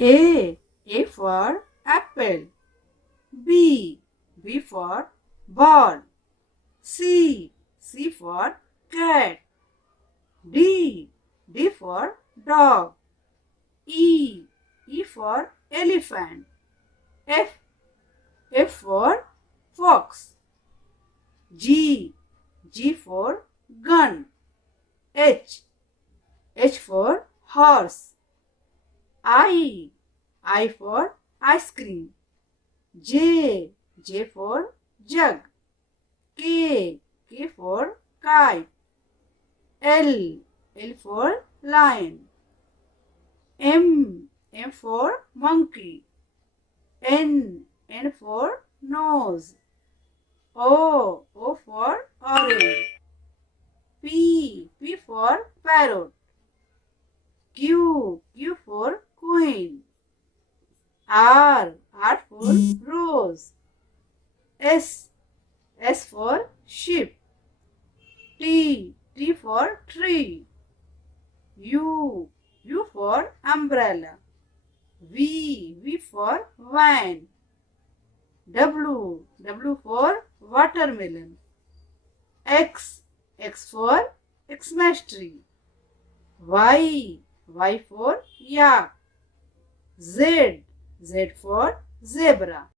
A for apple. B for ball. C for cat. D for dog. E for elephant. F for fox. G for gun. H for horse. I for ice cream. J for jug. K for kite. L for lion. M for monkey. N for nose. O for orange. P for parrot. Q for queen. R for rose. S for sheep. T for tree. U for umbrella. V for van. W for watermelon. X for Xmas tree. Y for yak. Z for zebra.